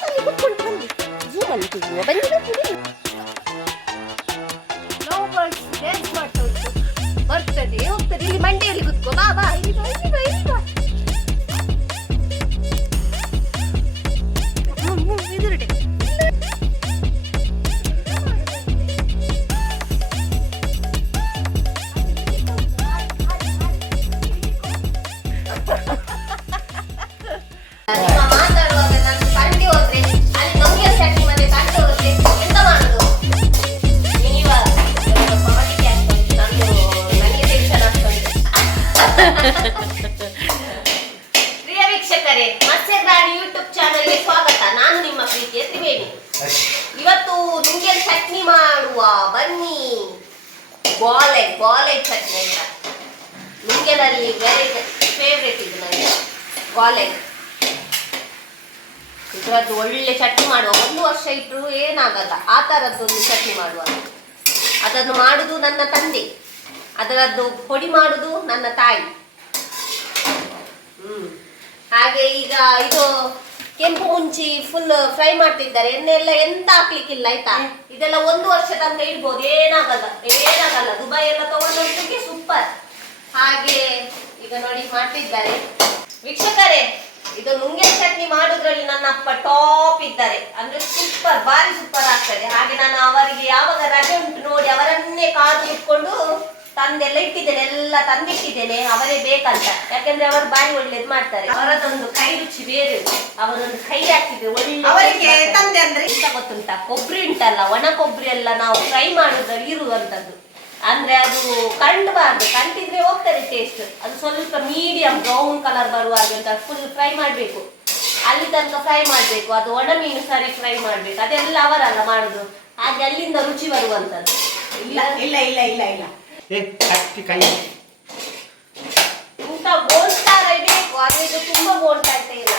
ಉಂಟು ಬರ್ತದೆ ಹೋಗ್ತದೆ ಇಲ್ಲಿ ಮಂಡೆಯಲ್ಲಿ ಕುತ್ಕೋ ಬಾ ಬಾ ಇಲ್ಲಿ ಬಾ ಇಲ್ಲಿ ಬಾ ಚಟ್ನಿ ಮಾಡುವ. ಒಂದು ವರ್ಷ ಇಟ್ಟರು ಏನಾಗಲ್ಲ. ಆ ಥರದ್ದೊಂದು ಚಟ್ನಿ ಮಾಡುವ. ಅದನ್ನು ಮಾಡುದು ನನ್ನ ತಂದೆ. ಅದರದ್ದು ಪೊಡಿ ಮಾಡುದು ನನ್ನ ತಾಯಿ. ಹ್ಮ್. ಹಾಗೆ ಈಗ ಇದು ಕೆಂಪು ಮುಂಚಿ ಫುಲ್ ಫ್ರೈ ಮಾಡ್ತಿದ್ದಾರೆ. ಎಣ್ಣೆ ಎಲ್ಲ ಎಂತ ಹಾಕ್ಲಿಕ್ಕಿಲ್ಲ, ಆಯ್ತಾ? ಇದೆಲ್ಲ ಒಂದು ವರ್ಷ ತನಕ ಇಡ್ಬೋದು. ಏನಾಗಲ್ಲ. ಏನಾಗಲ್ಲ. ದುಬೈ ಎಲ್ಲ ತಗೊಂಡೋಗ್ಲಿಕ್ಕೆ ಸೂಪರ್ ಹಾಗೆ ಈಗ ನೋಡಿ ಮಾಡ್ತಿದ್ದಾರೆ. ವೀಕ್ಷಕರೇ ಇದು ನುಂಗೆ ಚಟ್ನಿ ಮಾಡುದ್ರಲ್ಲಿ ನನ್ನ ಅಪ್ಪ ಟಾಪ್ ಇದ್ದಾರೆ. ಅಂದ್ರೆ ಸೂಪರ್ ಬಾರಿ ಸೂಪರ್ ಆಗ್ತದೆ. ಹಾಗೆ ನಾನು ಅವರಿಗೆ ಯಾವಾಗ ರಜೆ ಉಂಟು ನೋಡಿ ಅವರನ್ನೇ ಕಾದು ಇಟ್ಕೊಂಡು ತಂದೆಲ್ಲ ಇಟ್ಟಿದ್ದೇನೆ ಎಲ್ಲ ತಂದಿಟ್ಟಿದ್ದೇನೆ. ಅವರೇ ಬೇಕಂತ. ಯಾಕಂದ್ರೆ ಅವರು ಬಾರಿ ಒಳ್ಳೇದು ಮಾಡ್ತಾರೆ. ಅವರದೊಂದು ಕೈ ರುಚಿ ಬೇರೆ. ಅವರೊಂದು ಕೈ ಹಾಕಿದ್ರೆ ಒಳ್ಳೆ ಅವರಿಗೆ ತಂದೆ ಅಂದ್ರೆ? ಗೊತ್ತುಂಟ? ಕೊಬ್ಬರಿ ಉಂಟಲ್ಲ ಒಣ ಕೊಬ್ಬರಿ ಎಲ್ಲ ನಾವು ಫ್ರೈ ಮಾಡುದ್ರಲ್ಲಿ ಇರುವಂತದ್ದು. ಅಂದ್ರೆ ಅದು ಕಂಡಬಾರ್ದು ಕಂಡಿದ್ರೆ ಹೋಗ್ತದೆ ಟೇಸ್ಟ್ ಅದು ಸ್ವಲ್ಪ ಮೀಡಿಯಂ ಬ್ರೌನ್ ಕಲರ್ ಬರುವ ಹಾಗೆ ಅಂತ ಫುಲ್ ಫ್ರೈ ಮಾಡಬೇಕು. ಅಲ್ಲಿ ತನಕ ಫ್ರೈ ಮಾಡಬೇಕು. ಅದು ಒಣ ಮೀನು ಸರಿ ಫ್ರೈ ಮಾಡಬೇಕು. ಅದೆಲ್ಲ ಅವರಲ್ಲ ಮಾಡುದು. ಹಾಗೆ ಅಲ್ಲಿಂದ ರುಚಿ ಬರುವಂತದ್ದು. ಇಲ್ಲ ಇಲ್ಲ ಇಲ್ಲ ಇಲ್ಲ ಇಲ್ಲ. ಏ ಕಟ್ಟಿ ಕೈ. ಇಂಥ ಗೋಲ್ತಾರ ಬೇಕು. ಅದು ಇದು ತುಂಬಾ ಗೋಲ್ತಾ ಇಲ್ಲ.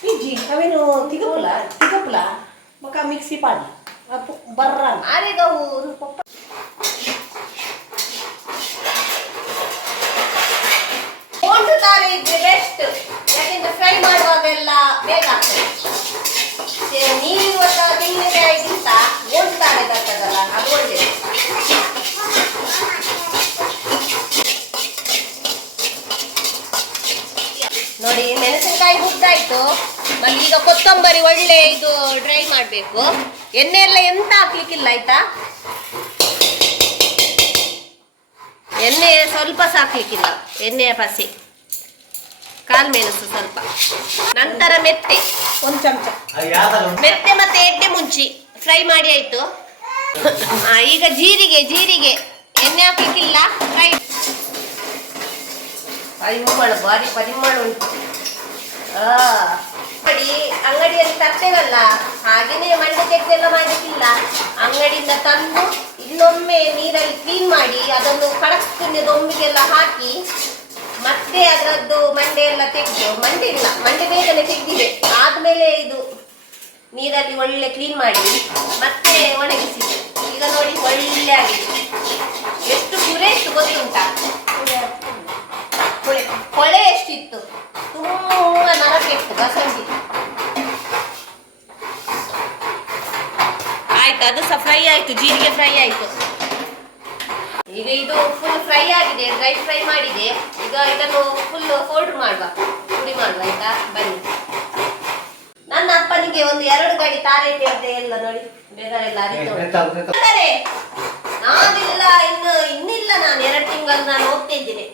ಪಿಜ್ಜಿ ಅವೇನು ತಿಗಪುಲ ತಿಗಪುಲ ಮಕ್ಕ ಮಿಕ್ಸಿ ಪಾಡಿ ಬರ್ರ ಆರೆಗವು ಒಂದು ತಾರೆ ಇದ್ರೆ ಬೆಸ್ಟ್ ಯಾಕೆಂದ್ರೆ ಫ್ರೈ ಮಾಡುವಾಗೆಲ್ಲ ಸೇ- ನೀರಿರುವಂತ ತೆಂಗಿನಕಾಯಿಗಿಂತ ಗೋಲ್ಡ್ ತಾರೆ ಬರ್ತದಲ್ಲ, ಅದು ಒಳ್ಳೇದು. ನೋಡಿ, ಮೆಣಸಿನಕಾಯಿ ಮುದ್ದಾಯ್ತು ಮತ್ತೆ ಈಗ ಕೊತ್ತಂಬರಿ ಒಳ್ಳೆ ಇದು ಡ್ರೈ ಮಾಡಬೇಕು. ಎಣ್ಣೆ ಎಲ್ಲ ಎಂತ ಹಾಕ್ಲಿಕ್ಕಿಲ್ಲ, ಆಯ್ತಾ? ಎಣ್ಣೆ ಸ್ವಲ್ಪ ಸಾಕ್ಲಿಕ್ಕಿಲ್ಲ. ಎಣ್ಣೆಯ ಪಸಿ. ಕಾಲ್ ಮೆಣಸು ಸ್ವಲ್ಪ. ನಂತರ ಮೆತ್ತೆ. ಒಂದು ಚಮಚ. ಮೆತ್ತೆ ಮತ್ತೆ ಎಣ್ಣೆ ಮುಂಚಿ. ಫ್ರೈ ಮಾಡಿ ಆಯ್ತು. ಆ, ಈಗ ಜೀರಿಗೆ ಜೀರಿಗೆ. ಎಣ್ಣೆ ಹಾಕ್ಲಿಕ್ಕಿಲ್ಲ. ಫ್ರೈ. ಪರಿಮಳ ಬಾರಿ ಪರಿಮಳ ಉಂಟು ಆಡಿ ಅಂಗಡಿಯಲ್ಲಿ ತರ್ತೇವಲ್ಲ. ಹಾಗೇನೆ ಮಂಡೆ ಎಲ್ಲ ಮಾಡಲಿಕ್ಕಿಲ್ಲ ಅಂಗಡಿಯಿಂದ ತಂದು ಇನ್ನೊಮ್ಮೆ ನೀರಲ್ಲಿ ಕ್ಲೀನ್ ಮಾಡಿ ಅದನ್ನು ಕಡಕ್ ದೊಂಬಿಗೆಲ್ಲ ಹಾಕಿ ಮತ್ತೆ ಅದರದ್ದು ಮಂಡೆ ಎಲ್ಲ ತೆಗೆದು ಮಂಡೆ ಇಲ್ಲ ಮಂಡೆ ಬೇಗನೆ ತೆಗೆದಿದೆ. ಆದ್ಮೇಲೆ ಇದು ನೀರಲ್ಲಿ ಒಳ್ಳೆ ಕ್ಲೀನ್ ಮಾಡಿ ಮತ್ತೆ ಒಣಗಿಸಿದೆ. ಈಗ ನೋಡಿ ಒಳ್ಳೆ ಆಗಿದೆ. ಎಷ್ಟು ಪುರೆ ಇತ್ತು ಗೊತ್ತುಂಟಾ? ಕೊಳೆ ಕೊಳೆ ಎಷ್ಟಿತ್ತು? ತುಂಬ ನರಕಿತ್ತು ಬಸಂತಿ ಆಯ್ತು ಅದು ಸಹ ಫ್ರೈ ಆಯ್ತು ಜೀರಿಗೆ ಫ್ರೈ ಆಯ್ತು. ಈಗ ಇದು ಫುಲ್ ಫ್ರೈ ಆಗಿದೆ ಡ್ರೈ ಫ್ರೈ ಮಾಡಿದೆ. ಈಗ ಇದನ್ನು ಫುಲ್ ಪೌಡ್ರ್ ಮಾಡುವ ಪುಡಿ ಮಾಡುವ ಆಯ್ತಾ? ಬನ್ನಿ. ನನ್ನ ಅಪ್ಪನಿಗೆ ಒಂದು ಎರಡು ಗಡಿ ತಾರೆ ತೆಗೆದೆ ಎಲ್ಲ ನೋಡಿ ಬೇರೆಲ್ಲ ಅರಿತು ನಾನಿಲ್ಲ ಇನ್ನು ಇನ್ನಿಲ್ಲ ನಾನು ಎರಡು ತಿಂಗಳು ನಾನು ಹೋಗ್ತಾ ಇದ್ದೇನೆ.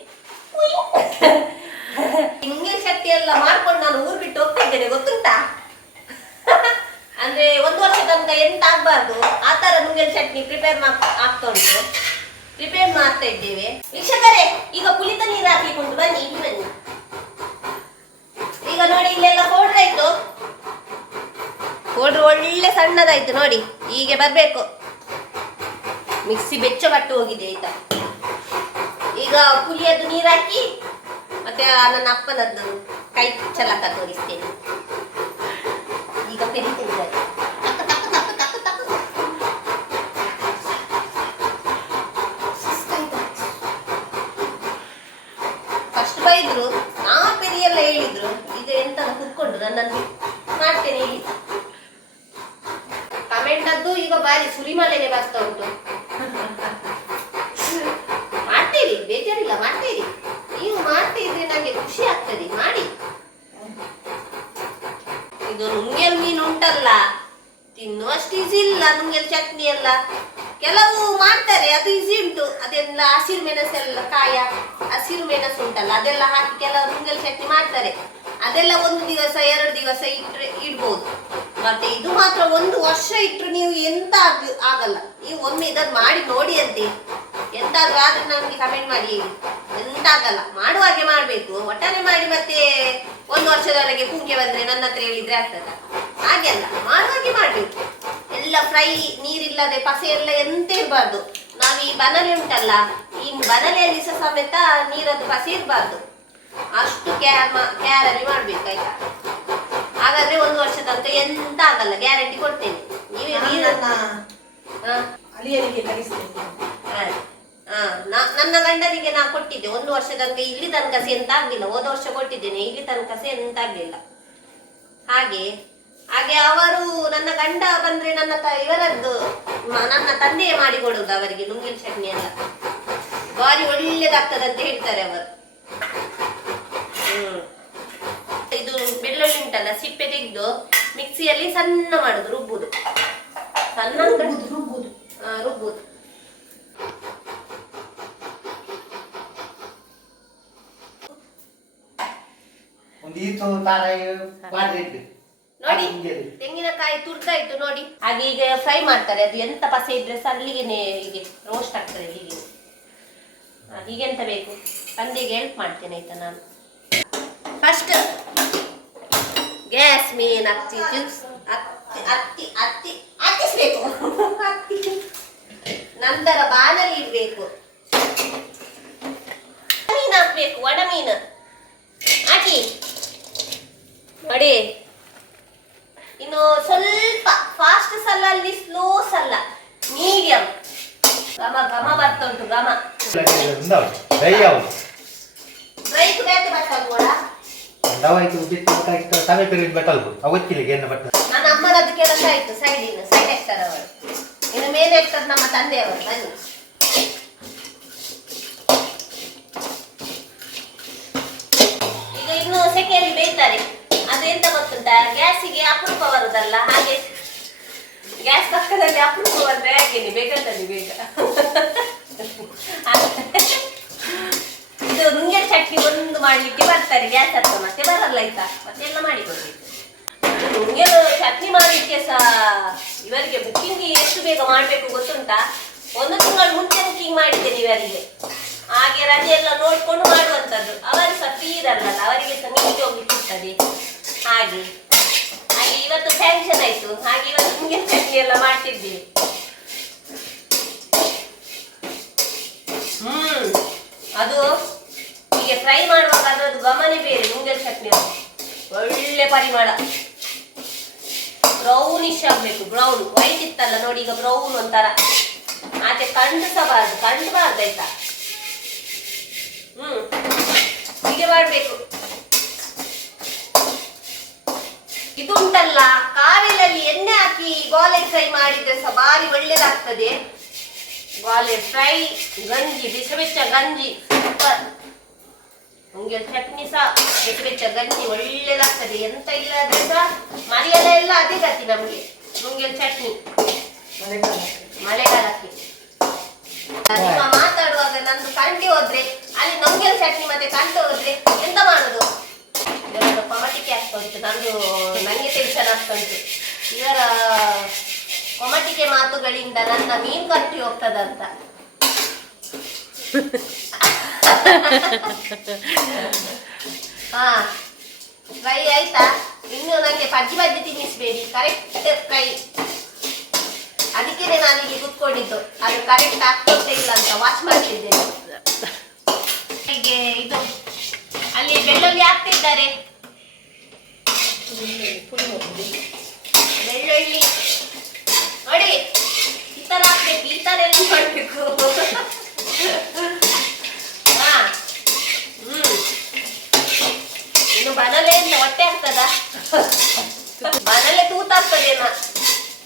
ಇಂಗ್ಲಿಷ್ ಶಕ್ತಿ ಎಲ್ಲ ಮಾಡ್ಕೊಂಡು ನಾನು ಊರ್ ಬಿಟ್ಟು ಹೋಗ್ತಾ ಇದ್ದೇನೆ ಗೊತ್ತುಂಟಾ? ಅಂದ್ರೆ ಒಂದು ವರ್ಷ ತನಕ ಎಂತ ಆಗ್ಬಾರ್ದು? ಆ ತರ ನುಂಗಲ್ ಚಟ್ನಿ ಪ್ರಿಪೇರ್ ಆಗ್ತಾ ಉಂಟು. ಪ್ರಿಪೇರ್ ಮಾಡ್ತಾ ಇದ್ದೇವೆ. ವೀಕ್ಷಕರೇ, ಈಗ ಕುಳಿತ ನೀರು ಹಾಕಿಕೊಂಡು ಬನ್ನಿ, ಇಲ್ಲಿ ಬನ್ನಿ. ಈಗ ನೋಡಿ, ಇಲ್ಲೆಲ್ಲ ಪೌಡ್ರ್ ಆಯ್ತು. ಪೌಡ್ರ್ ಒಳ್ಳೆ ಸಣ್ಣದಾಯ್ತು, ನೋಡಿ. ಹೀಗೆ ಬರ್ಬೇಕು. ಮಿಕ್ಸಿ ಬೆಚ್ಚ ಕಟ್ಟು ಹೋಗಿದೆ, ಆಯ್ತಾ? ಈಗ ಪುಳಿಯದ್ದು ನೀರು ಹಾಕಿ, ಮತ್ತೆ ನನ್ನ ಅಪ್ಪನದ್ದು ಕೈ ಚಲಕ ತೋರಿಸ್ತೇನೆ. ತಕ್ಕ ತಕ್ಕ ಫಸ್ಟ್ ಬೈದ್ರು ನಾ ಪೆರಿಯೆಲ್ಲ ಹೇಳಿದ್ರು, ಇದೆ ಎಂತ ಕುತ್ಕೊಂಡು ನನ್ನಲ್ಲಿ ಮಾಡ್ತೇನೆ ಹೇಳಿ. ಕಮೆಂಟ್ ಅದ್ದು ಈಗ ಬಾರಿ ಸುರಿಮಲೆಗೆ ಬರ್ತಾ ಉಂಟು ಮಾಡ್ತೀರಿ ಬೇಜಾರಿಲ್ಲ ಮಾಡ್ತೀರಿ ನೀವು ಮಾಡ್ತಿದ್ರೆ ನಂಗೆ ಖುಷಿ ಆಗ್ತದೆ ಮಾಡಿ ಇದು ನುಂಗೆಲ್ ಮೀನು ಉಂಟಲ್ಲ? ತಿನ್ನುವಷ್ಟು ಈಸಿ ಇಲ್ಲ ನಮ್ಗೆ ಚಟ್ನಿ ಎಲ್ಲ. ಕೆಲವು ಮಾಡ್ತಾರೆ, ಅದು ಈಸಿ ಉಂಟು. ಅದೆಲ್ಲ ಹಸಿರು ಮೆಣಸೆಲ್ಲ ಕಾಯ, ಹಸಿರು ಮೆಣಸು ಉಂಟಲ್ಲ, ಅದೆಲ್ಲ ಹಾಕಿ ಕೆಲವು ನುಂಗಲ್ ಚಟ್ನಿ ಮಾಡ್ತಾರೆ. ಅದೆಲ್ಲ ಒಂದು ದಿವಸ, ಎರಡು ದಿವಸ ಇಟ್ಟರೆ ಇಡ್ಬೋದು. ಮತ್ತೆ ಇದು ಮಾತ್ರ ಒಂದು ವರ್ಷ ಇಟ್ಟರು ನೀವು ಎಂತ ಆಗ್- ಆಗಲ್ಲ. ನೀವು ಒಮ್ಮೆ ಇದನ್ನು ಮಾಡಿ ನೋಡಿ ಅಂತೆ. ಎಂತಾದ್ರೂ ಆದ್ರೆ ನಮಗೆ ಕಮೆಂಟ್ ಮಾಡಿ ಎಂತ ಆಗಲ್ಲ. ಮಾಡುವಾಗೆ ಮಾಡಬೇಕು. ಒಟ್ಟಾರೆ ಮಾಡಿ ಮತ್ತೆ ಒಂದು ವರ್ಷದವರೆಗೆ ಕೂಗೆ ಬಂದ್ರೆ ನನ್ನ ಹತ್ರ ಹೇಳಿದ್ರೆ ಆಗ್ತದ. ಹಾಗೆಲ್ಲ ಮಾಡುವಾಗೆ ಮಾಡಬೇಕು. ಎಲ್ಲ ಫ್ರೈ ನೀರಿಲ್ಲದೆ ಪಸೆ ಎಲ್ಲ ಎಂತ ಇರಬಾರ್ದು. ನಾವು ಈ ಬನಲೆ ಉಂಟಲ್ಲ ಈ ಬನಲೆಯಲ್ಲಿ ಸಹ ಸಮೇತ ನೀರದ್ದು ಪಸೆ ಇರಬಾರ್ದು. ಅಷ್ಟು ಕ್ಯಾರ್ ಕ್ಯಾರಲ್ಲಿ ಮಾಡ್ಬೇಕು ಆಯ್ತಾ? ಹಾಗಾದ್ರೆ ಒಂದು ವರ್ಷ ತನಕ ಎಂತ ಆಗಲ್ಲ ಗ್ಯಾರಂಟಿ ಕೊಡ್ತೇನೆ. ನೀವೇ ನೀರನ್ನ ನನ್ನ ಗಂಡನಿಗೆ ನಾ ಕೊಟ್ಟಿದ್ದೆ. ಒಂದು ವರ್ಷ ತನಕ ಇಲ್ಲಿ ತನಕ ಸೆ ಎಂತ ಆಗ್ಲಿಲ್ಲ. ಹೋದ ವರ್ಷ ಕೊಟ್ಟಿದ್ದೇನೆ. ಇಲ್ಲಿ ತನಕ ಸೆ ಎಂತ ಆಗ್ಲಿಲ್ಲ. ಹಾಗೆ ಹಾಗೆ ಅವರು ನನ್ನ ಗಂಡ ಬಂದ್ರೆ ನನ್ನ ತ ಇವರದ್ದು ಮ- ನನ್ನ ತಂದೆಯೇ ಮಾಡಿಕೊಡುದು ಅವರಿಗೆ ನುಂಗಿನ ಚಟ್ನಿ ಎಲ್ಲ. ಬಾರಿ ಒಳ್ಳೇದಾಗ್ತದೆ ಅಂತ ಹೇಳ್ತಾರೆ ಅವರು. ಹ್ಮ್. ಇದು ಬೆಳ್ಳುಳ್ಳಿ ಉಂಟಲ್ಲ ಸಿಪ್ಪೆ ತೆಗೆದು ಮಿಕ್ಸಿಯಲ್ಲಿ ಸಣ್ಣ ಮಾಡುದು ರುಬ್ಬುದು. ಸಣ್ಣ ಅಂದ್ರೆ- ರುಬ್ಬುದು ರುಬ್ಬುದು. ಆ, ರುಬ್ಬುದು. ಒಂದು ಈತು ತಾರ ಮಾಡಿಟ್ಟು ನೋಡಿ. ತೆಂಗಿನಕಾಯಿ ತುರ್ದಾಯ್ತು ನೋಡಿ. ಹಾಗೆ ಈಗ ಫ್ರೈ ಮಾಡ್ತಾರೆ. ಅದು ಎಂತ ಪಸೆ ಇದ್ರೆ ಸಹ ಅಲ್ಲಿಗೆ ಹೀಗೆ ರೋಸ್ಟ್ ಆಗ್ತದೆ ಹೀಗೆ. ಹೀಗೆಂತ ಬೇಕು. ತಂದೆಗೆ ಹೆಲ್ಪ್ ಮಾಡ್ತೇನೆ ಆಯ್ತಾ ನಾನು. ಫಸ್ಟ್ ಗ್ಯಾಸ್ ಮೇನ್ ಅತ್ತಿ ಅತ್ತಿ ಹತ್ತಿ ಹತ್ತಿಸ್ಬೇಕು ಹತ್ತಿ. ನಂತರ ಬಾಣಲಿ ಇಡ್ಬೇಕು. ಮೀನು ಹಾಕ್ಬೇಕು ಒಣ ಮೀನು. ಹಾಕಿ. ನೋಡಿ ಇನ್ನು ಸ್ವಲ್ಪ ಫಾಸ್ಟ್ ಸಲ್ಲ ಅಲ್ಲಿ ಸ್ಲೋ ಸಲ್ಲ. ಮೀಡಿಯಂ ಗಮ ಗಮ ಬರ್ತಾ ಉಂಟು ಘಮ ದಯ್ಯಾವು ಬ್ರೈಕ್ ಬ್ಯಾಕ್ ಬರ್ತಾ ಕೂಡ. ದವಾಯ್ತು ಬಿಟ್ಟು ಬೇಕಾಗಿತ್ತು ಸಮಯ ಪೀರಿಯಡ್ ಬೆಟ್ಟಲ್ಬು ಅವತ್ತಿಲಿಗೆ ಏನು ಬಟ್ಟ. ನನ್ನ ಅಮ್ಮನದ್ದು ಕೆಲಸ ಆಯ್ತು ಸೈಡಿನ ಸೈಡ್ ಆಕ್ಟರ್ ಅವರು. ಇನ್ನು ಮೇನ್ ಆಕ್ಟರ್ ನಮ್ಮ ತಂದೆಯವರು ಬನ್ನಿ. ಈಗ ಇನ್ನು ಸೆಕೆಯಲ್ಲಿ ಬೇಯ್ತಾರೆ. ಅದೆಂತ ಗೊತ್ತುಂಟ? ಗ್ಯಾಸಿಗೆ ಅಪರೂಪ ಬರುದಲ್ಲ, ಹಾಗೆ. ಗ್ಯಾಸ್ ಪಕ್ಕದಲ್ಲಿ ಅಪರೂಪ ಬಂದ್ರೆ ಹಾಗೇನೆ ಬೇಗದಲ್ಲಿ ಬೇಗ. ಇದು ನುಂಗೆ ಚಟ್ನಿ ಒಂದು ಮಾಡ್ಲಿಕ್ಕೆ ಬರ್ತಾರೆ, ಗ್ಯಾಸ್ ಹತ್ರ ಮತ್ತೆ ಬರಲ್ಲ ಆಯ್ತಾ ಮತ್ತೆಲ್ಲ ಮಾಡಿಕೊಡ್ಬೇಕು. ನುಂಗೆ ಚಟ್ನಿ ಮಾಡ್ಲಿಕ್ಕೆ ಸಹ ಇವರಿಗೆ ಬುಕ್ಕಿಂಗ್ ಎಷ್ಟು ಬೇಗ ಮಾಡ್ಬೇಕು ಗೊತ್ತುಂಟಾ? ಒಂದು ತಿಂಗಳು ಮುಂಚೆ ಬುಕ್ಕಿಂಗ್ ಮಾಡಿದ್ದೇನೆ ಇವರಿಗೆ. ಹಾಗೆ ರಜೆ ಎಲ್ಲ ನೋಡ್ಕೊಂಡು ಮಾಡುವಂತದ್ದು. ಅವರು ಸಹ ಫ್ರೀ ಇರಲ್ಲ ಅವರಿಗೆ ಸಹ ನೀಟ್ ಹೋಗ್ಲಿಕ್ಕೆ ಹಾಗೆ. ಹಾಗೆ ಇವತ್ತು ಫ್ಯಾಂಕ್ಷನ್ ಆಯ್ತು. ಹಾಗೆ ಇವತ್ತು ಮುಂಗಿನ ಚಟ್ನಿ ಎಲ್ಲ ಮಾಡ್ತಿದ್ದೀವಿ ಹ್ಮ್. ಅದು ಹೀಗೆ ಫ್ರೈ ಮಾಡುವಾಗ ಅದರದ್ದು ಗಮನ ಬೇರೆ ಮುಂಗಿನ ಚಟ್ನಿ ಒಳ್ಳೆ ಪರಿಮಳ. ಬ್ರೌನಿಶ್ ಆಗ್ಬೇಕು ಬ್ರೌನ್ ವೈಟ್ ಇತ್ತಲ್ಲ, ನೋಡಿ ಈಗ ಬ್ರೌನ್ ಒಂಥರ. ಆಚೆ ಕಂಡಿಸಬಾರ್ದು ಕಂಡಬಾರ್ದು ಆಯ್ತಾ? ಹ್ಮ್. ಹೀಗೆ ಮಾಡ್ಬೇಕು. ಇದು ಉಂಟಲ್ಲ ಕಾವಿಲಲ್ಲಿ ಎಣ್ಣೆ ಹಾಕಿ ಗೋಲೆ ಫ್ರೈ ಮಾಡಿದ್ರೆ ಸಹ ಭಾರಿ ಒಳ್ಳೇದಾಗ್ತದೆ. ಗೋಲೆ ಫ್ರೈ ಗಂಜಿ ಬಿಸಿ ಬೆಚ್ಚ ಗಂಜಿ. ಸೂಪರ್ ನಮ್ಗೆ ಚಟ್ನಿ ಸಹ ಬೆಚ್ಚ ಬೆಚ್ಚ ಗಂಜಿ ಒಳ್ಳೇದಾಗ್ತದೆ. ಎಂತ ಇಲ್ಲದ್ರೆ ಸಹ ಮನೆಯಲ್ಲ ಎಲ್ಲ ಅದೇ ಗತಿ ನಮ್ಗೆ. ನುಂಗೆ ಚಟ್ನಿ. ಮಳೆಗಾಲಕ್ಕೆ. ನಿಮ್ಮ ಮಾತಾಡುವಾಗ ನಂದು ಕಂಡಿ ಹೋದ್ರೆ ಅಲ್ಲಿ ನಮ್ಗೆಲ್ ಚಟ್ನಿ ಮತ್ತೆ ಕಂಡು ಹೋದ್ರೆ ಎಂತ ಮಾಡುದು? ಇವರದ್ದು ಕೊಮಟಿಕೆ ಉಂಟು. ನಂದು ನನಗೆ ಟೆನ್ಷನ್ ಆಗ್ತಾ ಉಂಟು. ಇವರ ಕೊಮಟಿಕೆ ಮಾತುಗಳಿಂದ ನನ್ನ ಮೀನು ಕಟ್ಟಿ ಹೋಗ್ತದಂತ. ಹಾ ಫ್ರೈ ಆಯ್ತಾ? ಇನ್ನು ನನಗೆ ಪಜ್ಜಿ ಬಜ್ಜಿ ತಿನ್ನಿಸ್ಬೇಡಿ. ಕರೆಕ್ಟ್ ಫ್ರೈ ಅದಕ್ಕೆ ನಾನು ಇಲ್ಲಿ ಕುತ್ಕೊಂಡಿದ್ದು. ಅದು ಕರೆಕ್ಟ್ ಆಗ್ತಾ ಇಲ್ಲ ಅಂತ ವಾಚ್ ಮಾಡ್ತಿದ್ದೇನೆ. ಇದು ಅಲ್ಲಿ ಬೆಳ್ಳುಳ್ಳಿ ಹಾಕ್ತಿದ್ದಾರೆ. ಬೆಳ್ಳುಳ್ಳಿ. ನೋಡಿ ಈ ತರ ಹಾಕ್ಬೇಕು ಈ ತರ ಎಲ್ಲ ಮಾಡ್ಬೇಕು ಹಾ ಹ್ಮ್ ಇನ್ನು ಬನಲೆ ಅಂತ ಹೊಟ್ಟೆ ಆಗ್ತದ ಬನಲೆ ತೂತಾಗ್ತದೇನ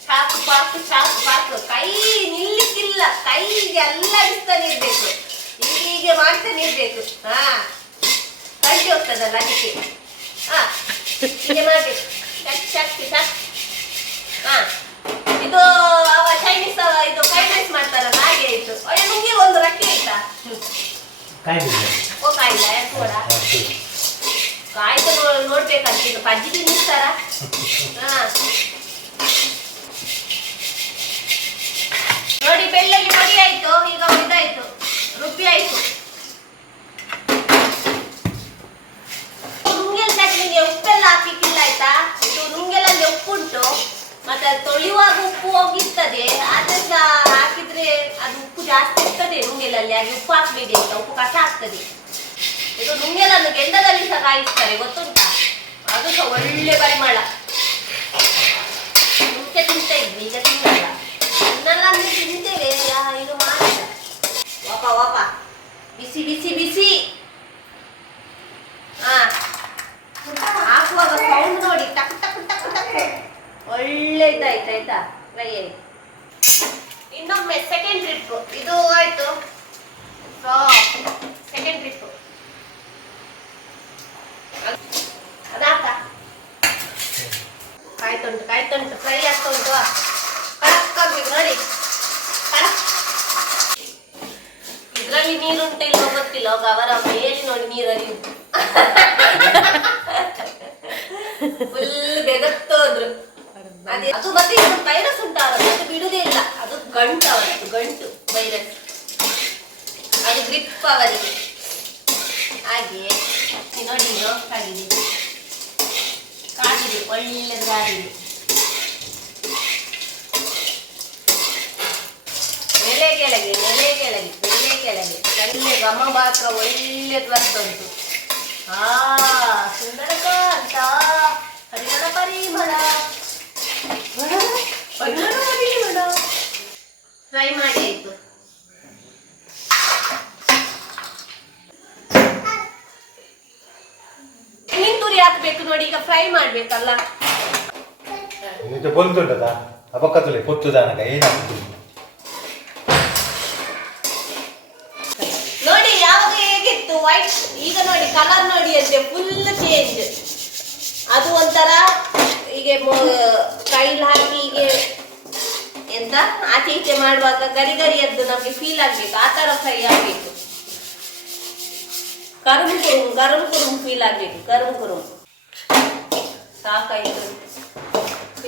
ಚಾಕು ಪಾಕು ಚಾಕು ಪಾಕು ಕೈ ನಿಲ್ಲಿಕ್ಕಿಲ್ಲ ಕೈಗೆ ಅಲ್ಲಾಡಿಸ್ತಾನೆ ಇರ್ಬೇಕು ಹೀಗೆ ಮಾಡ್ತಾನೆ ಇರ್ಬೇಕು ಹಾ ಕಟ್ಟಿ ಹೋಗ್ತದಲ್ಲ ಅದಕ್ಕೆ ಹಾ ಹೀಗೆ ಮಾಡ್ಬೇಕು ಚಕ್ ಚಕ್ ಚಕ್ ಹಾ ಇದು ಅವ ಚೈನೀಸ್ ಅವ ಇದು ಫ್ರೈಡ್ ರೈಸ್ ಮಾಡ್ತಾರಲ್ಲ ಹಾಗೆ ಆಯ್ತು ಅಯ್ಯೋ ನಿಮ್ಗೆ ಒಂದು ರೊಟ್ಟಿ ಆಯ್ತಾ ಕಾಯಿ ಓ ಕಾಯಿಲ್ಲ ಕೂಡ. ಕಾಯ್ದು ನೋಡ್ಬೇಕಾಗ್ತಿತ್ತು ಬಜ್ಜಿ ಹಾ. ನೋಡಿ ಬೆಳ್ಳುಳ್ಳಿ ಮಡಿ ಆಯ್ತು, ಈಗ ಇದಾಯ್ತು. ರುಬ್ಬಿ ಆಯ್ತು. ನುಂಗೆಲ್ಲ ಹಾಕ್ಲಿಕ್ಕೆ ಉಪ್ಪೆಲ್ಲ ಹಾಕ್ಲಿಕ್ಕಿಲ್ಲ ಆಯ್ತಾ? ಇದು ನುಂಗೆಲ್ಲಲ್ಲಿ ಉಪ್ಪುಂಟು ಮತ್ತೆ ಅದು ತೊಳೆಯುವಾಗ ಉಪ್ಪು ಹೋಗಿರ್ತದೆ. ಅದನ್ನ ಹಾಕಿದ್ರೆ ಅದು ಉಪ್ಪು ಜಾಸ್ತಿ ಇರ್ತದೆ ನುಂಗೆಲಲ್ಲಿ. ಹಾಗೆ ಉಪ್ಪು ಹಾಕ್ಬೇಡಿ ಅಂತ ಉಪ್ಪು ಕಷ ಆಗ್ತದೆ. ಇದು ನುಂಗೆಲನ್ನು ಗೆಂಡದಲ್ಲಿ ಸಹ ಕಾಯಿಸ್ತಾರೆ, ಗೊತ್ತುಂಟ? ಅದು ಸಹ ಒಳ್ಳೆ ಪರಿಮಳ. ಮುಂಚೆ ತಿಂತಾ ಇದ್ವಿ, ಈಗ ತಿನ್ನಲ್ಲ. ತಿನ್ನಲ್ಲ ಅಂದ್ರೆ ತಿಂತೇವೆ. ಇದು ಮಾಡಿಲ್ಲ ವಾಪ ವಾಪ. ಬಿಸಿ ಬಿಸಿ ಬಿಸಿ. ಹಾ ಹಾಕುವಾಗ ಸೌಂಡ್ ನೋಡಿ, ಟಕ್ ಟಕ್ ಟಕ್ ಟಕ್. ಒಳ್ಳೆ ಇದಾಯ್ತು ಆಯ್ತಾ ಫ್ರೈ ಇನ್ನೊಮ್ಮೆ ಸೆಕೆಂಡ್ ಟ್ರಿಪ್ ಇದು ಆಯ್ತು. ಸೆಕೆಂಡ್ ಟ್ರಿಪ್ ಅದಾಕ ಕಾಯ್ತುಂಟು ಕಾಯ್ತುಂಟು ಫ್ರೈ ಆಗ್ತಾ ಉಂಟು ಕಡಕ್ ಆಗ್ಬೇಕು ನೋಡಿ ಕಡಕ್ ಇದ್ರಲ್ಲಿ ನೀರುಂಟು ಇಲ್ವೋ ಗೊತ್ತಿಲ್ಲ ಹೋಗ ಅವರ ಮೇಲೆ ನೋಡಿ ನೀರು ಹರಿಯುದು ಫುಲ್ ಬೆಗತ್ತೋದ್ರು ಅದೇ ಅದು ಮತ್ತೆ ಇದು ವೈರಸ್ ಉಂಟು ಅವರದ್ದು ಅದು ಬಿಡುದೇ ಇಲ್ಲ ಅದು ಗಂಟು ಅವರದ್ದು ಗಂಟು ವೈರಸ್ ಅದು ಗ್ರಿಪ್ ಅವರಿಗೆ ಹಾಗೆ ನೋಡಿ, ಇದು ಆಗಿದೆ ಕಾದಿದೆ ಒಳ್ಳೆದು ಕಾದಿದೆ ನೆಲೆ ಕೆಳಗೆ ನೆಲೆ ಕೆಳಗೆ ನೆಲೆ ಕೆಳಗೆ. ಒಳ್ಳೆ ಪಾತ್ರ ಮಾತ್ರ ಒಳ್ಳೆದು ಬರ್ತುಂಟು ಆ, ಸುಂದರಕಾಂತ ಪರಿಮಳ. ಪರಿಮಳ. ಫ್ರೈ ಮಾಡಿ ಆಯ್ತು ತೆಂಗಿನ ತುರಿ ಹಾಕ್ಬೇಕು ನೋಡಿ ಈಗ ಫ್ರೈ ಮಾಡ್ಬೇಕಲ್ಲ. ಇದು ಬಂದುಂಟದ ಪೊತ್ತು ದಾನಕ ಏನಾಗ್ತದೆ? ನೋಡಿ ಯಾವಾಗ ಹೇಗಿತ್ತು? ವೈಟ್ ಈಗ ನೋಡಿ ಕಲರ್ ನೋಡಿ ಅಂತೆ ಫುಲ್ ಚೇಂಜ್ ಅದು ಒಂಥರ ಹೀಗೆ ಕೈಲ್ ಹಾಕಿ ಹೀಗೆ ಎಂತ ಆಚೆ ಈಚೆ ಮಾಡುವಾಗ ಗರಿ ಗರಿಯದ್ದು ನಮ್ಗೆ ಫೀಲ್ ಆಗ್ಬೇಕು ಆ ತರ ಫ್ರೈ ಆಗ್ಬೇಕು. ಕುರುಮ್ ಗರಂ ಕುರುಮ್ ಫೀಲ್ ಆಗ್ಬೇಕು, ಗರಂ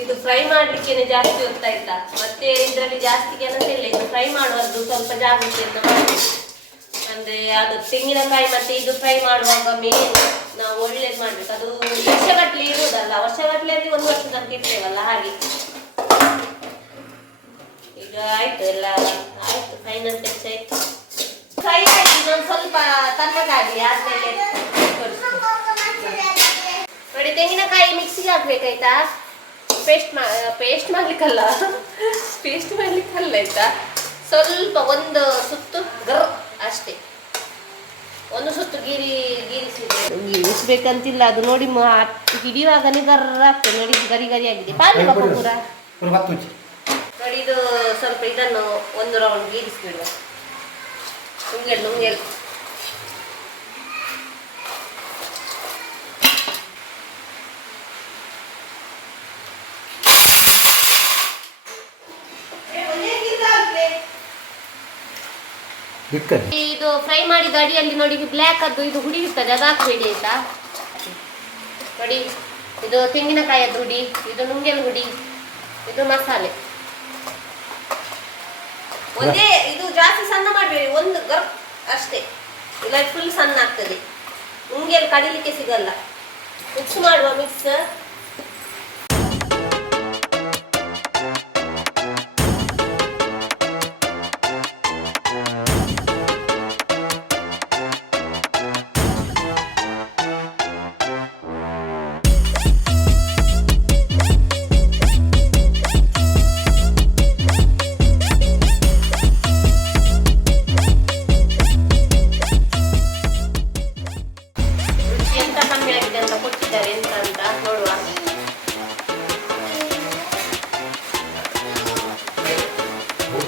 ಇದು ಫ್ರೈ ಮಾಡ್ಲಿಕ್ಕೇನೆ ಜಾಸ್ತಿ ಹೊತ್ತಾಯ್ತಾ ಮತ್ತೆ ಇದರಲ್ಲಿ ಜಾಸ್ತಿ ಕೆಲಸ ಇಲ್ಲ. ಇದು ಫ್ರೈ ಮಾಡುವದ್ದು ಸ್ವಲ್ಪ ಜಾಗ್ರತೆಯಿಂದ ಮಾಡಬೇಕು ಅಂದ್ರೆ ಅದು ತೆಂಗಿನಕಾಯಿ ಮತ್ತೆ ಇದು ಫ್ರೈ ಮಾಡುವಾಗ ಮೇನ್ ನಾವು ಒಳ್ಳೇದು ಮಾಡ್ಬೇಕು. ಅದು ವರ್ಷಗಟ್ಲೆ ಇರುವುದಲ್ಲ ವರ್ಷಗಟ್ಲೆ ಅಲ್ಲಿ ಒಂದು ವರ್ಷ ತನಕ ಇರ್ತೇವಲ್ಲ ಹಾಗೆ. ಈಗ ಆಯ್ತು ಎಲ್ಲ, ಆಯ್ತು ಫೈನಲ್ ಟಚ್ ಆಯ್ತು. ಆಯ್ತು ಇನ್ನೊಂದು ಸ್ವಲ್ಪ ತಣ್ಣಗಾಗಲಿ ಆದ್ಮೇಲೆ. ನೋಡಿ ತೆಂಗಿನಕಾಯಿ ಮಿಕ್ಸಿಗೆ ಹಾಕ್ಬೇಕಾಯ್ತಾ? ಪೇಸ್ಟ್ ಮಾ ಪೇಸ್ಟ್ ಮಾಡ್ಲಿಕ್ಕಲ್ಲ. ಪೇಸ್ಟ್ ಮಾಡ್ಲಿಕ್ಕಲ್ಲ ಆಯ್ತಾ? ಸ್ವಲ್ಪ ಒಂದು ಸುತ್ತು ಗರ್ ಅಷ್ಟೇ. ಒಂದು ಸುತ್ತು ಗೀರಿ ಗೀರಿಸಿದೆ ಗೀರಿಸ್ಬೇಕಂತಿಲ್ಲ ಅದು ನೋಡಿ ಮ- ಹಿಡಿಯುವಾಗನೇ ಗರ್ರ ಆಗ್ತದೆ. ನೋಡಿ ಗರಿ ಗರಿ ಆಗಿದೆ. ಪಾಲಿ ಪಾಪ ಪೂರ? ನೋಡಿ ಇದು ಸ್ವಲ್ಪ ಇದನ್ನು ಒಂದು ರೌಂಡ್ ಗೀರಿಸ್ಬಿಡುವ. ಇದು ಫ್ರೈ ಮಾಡಿದ ಅಡಿಯಲ್ಲಿ ನೋಡಿ ಬ್ಲ್ಯಾಕ್ ಅದು ಇದು ಹುಡಿ ಇರ್ತದೆ ಅದು ಹಾಕ್ಬೇಡಿ ಆಯ್ತಾ? ನೋಡಿ ಇದು ತೆಂಗಿನಕಾಯದ್ದು ಹುಡಿ ಇದು ನುಂಗೆಲ್ ಹುಡಿ ಇದು ಮಸಾಲೆ. ಒಂದೇ ಜಾಸ್ತಿ ಸಣ್ಣ ಮಾಡಬೇಡಿ, ಒಂದು ಗಪ್ ಅಷ್ಟೇ. ಇಲ್ಲ ಫುಲ್ ಸಣ್ಣ ಆಗ್ತದೆ. ನುಂಗೆಲ್ ಕಡಿಲಿಕ್ಕೆ ಸಿಗಲ್ಲ. ಮಿಕ್ಸ್ ಮಾಡುವ ಮಿಕ್ಸ್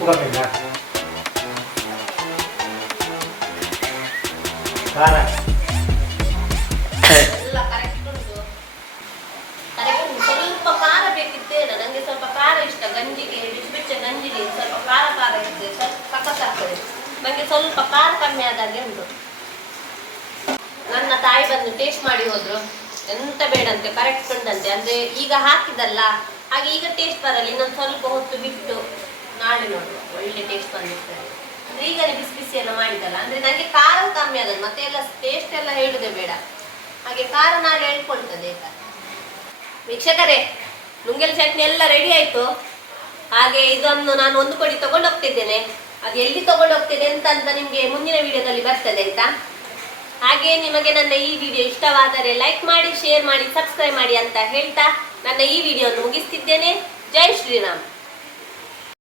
ಕಮ್ಮಿನಾ ಖಾರ ಸ್ವಲ್ಪ ಖಾರ ಬೇಕಿತ್ತೇನ ನಂಗೆ ಸ್ವಲ್ಪ ಖಾರ ಇಷ್ಟ, ಗಂಜಿಗೆ ಬಿಸಿ ಬಿಚ್ಚ ಗಂಜಿಗೆ ಸ್ವಲ್ಪ ಖಾರ ಖಾರ ಇರ್ತದೆ ಸ್ವಲ್ಪ ಸಖತ್ತಾಗ್ತದೆ ನಂಗೆ ಸ್ವಲ್ಪ ಖಾರ ಕಮ್ಮಿ ಆದಾಗೆ ಉಂಟು. ನನ್ನ ತಾಯಿ ಬಂದು ಟೇಸ್ಟ್ ಮಾಡಿ ಹೋದ್ರು. ಎಂತ ಬೇಡಂತೆ ಕರೆಕ್ಟ್ ಉಂಟಂತೆ. ಅಂದ್ರೆ ಈಗ ಹಾಕಿದಲ್ಲ ಹಾಗೆ ಈಗ ಟೇಸ್ಟ್ ಬರಲ್ಲ, ಇನ್ನೊಂದು ಸ್ವಲ್ಪ ಹೊತ್ತು ಬಿಟ್ಟು. ನಾಳೆ ನೋಡುವ ಒಳ್ಳೆ ಟೇಸ್ಟ್ ಬಂದಿರ್ತದೆ ಈಗಲೇ ಬಿಸಿ ಬಿಸಿ ಎಲ್ಲ ಮಾಡಿದಲ್ಲ, ಅಂದ್ರೆ ನನಗೆ ಖಾರ ಕಮ್ಮಿ ಆಗದು ಮತ್ತೆ ಎಲ್ಲ ಟೇಸ್ಟ್ ಎಲ್ಲ ಹೇಳುದೇ ಬೇಡ. ಹಾಗೆ ಖಾರ ನಾನು ಹೇಳ್ಕೊಳ್ತದೆ ಆಯಿತಾ ವೀಕ್ಷಕರೇ, ನುಂಗೆಲ್ ಚಟ್ನಿ ಎಲ್ಲ ರೆಡಿ ಆಯ್ತು. ಹಾಗೆ ಇದನ್ನು ನಾನು ಒಂದು ಕೊಡಿ ತಗೊಂಡು ಹೋಗ್ತಿದ್ದೇನೆ. ಅದು ಎಲ್ಲಿ ತಗೊಂಡು ಹೋಗ್ತೇನೆ ಅಂತ ಅಂತ ನಿಮಗೆ ಮುಂದಿನ ವಿಡಿಯೋದಲ್ಲಿ ಬರ್ತದೆ, ಆಯ್ತಾ? ಹಾಗೆ ನಿಮಗೆ ನನ್ನ ಈ ವಿಡಿಯೋ ಇಷ್ಟವಾದರೆ ಲೈಕ್ ಮಾಡಿ ಶೇರ್ ಮಾಡಿ ಸಬ್ಸ್ಕ್ರೈಬ್ ಮಾಡಿ ಅಂತ ಹೇಳ್ತಾ ನನ್ನ ಈ ವಿಡಿಯೋ ಮುಗಿಸ್ತಿದ್ದೇನೆ. ಜೈ ಶ್ರೀರಾಮ್.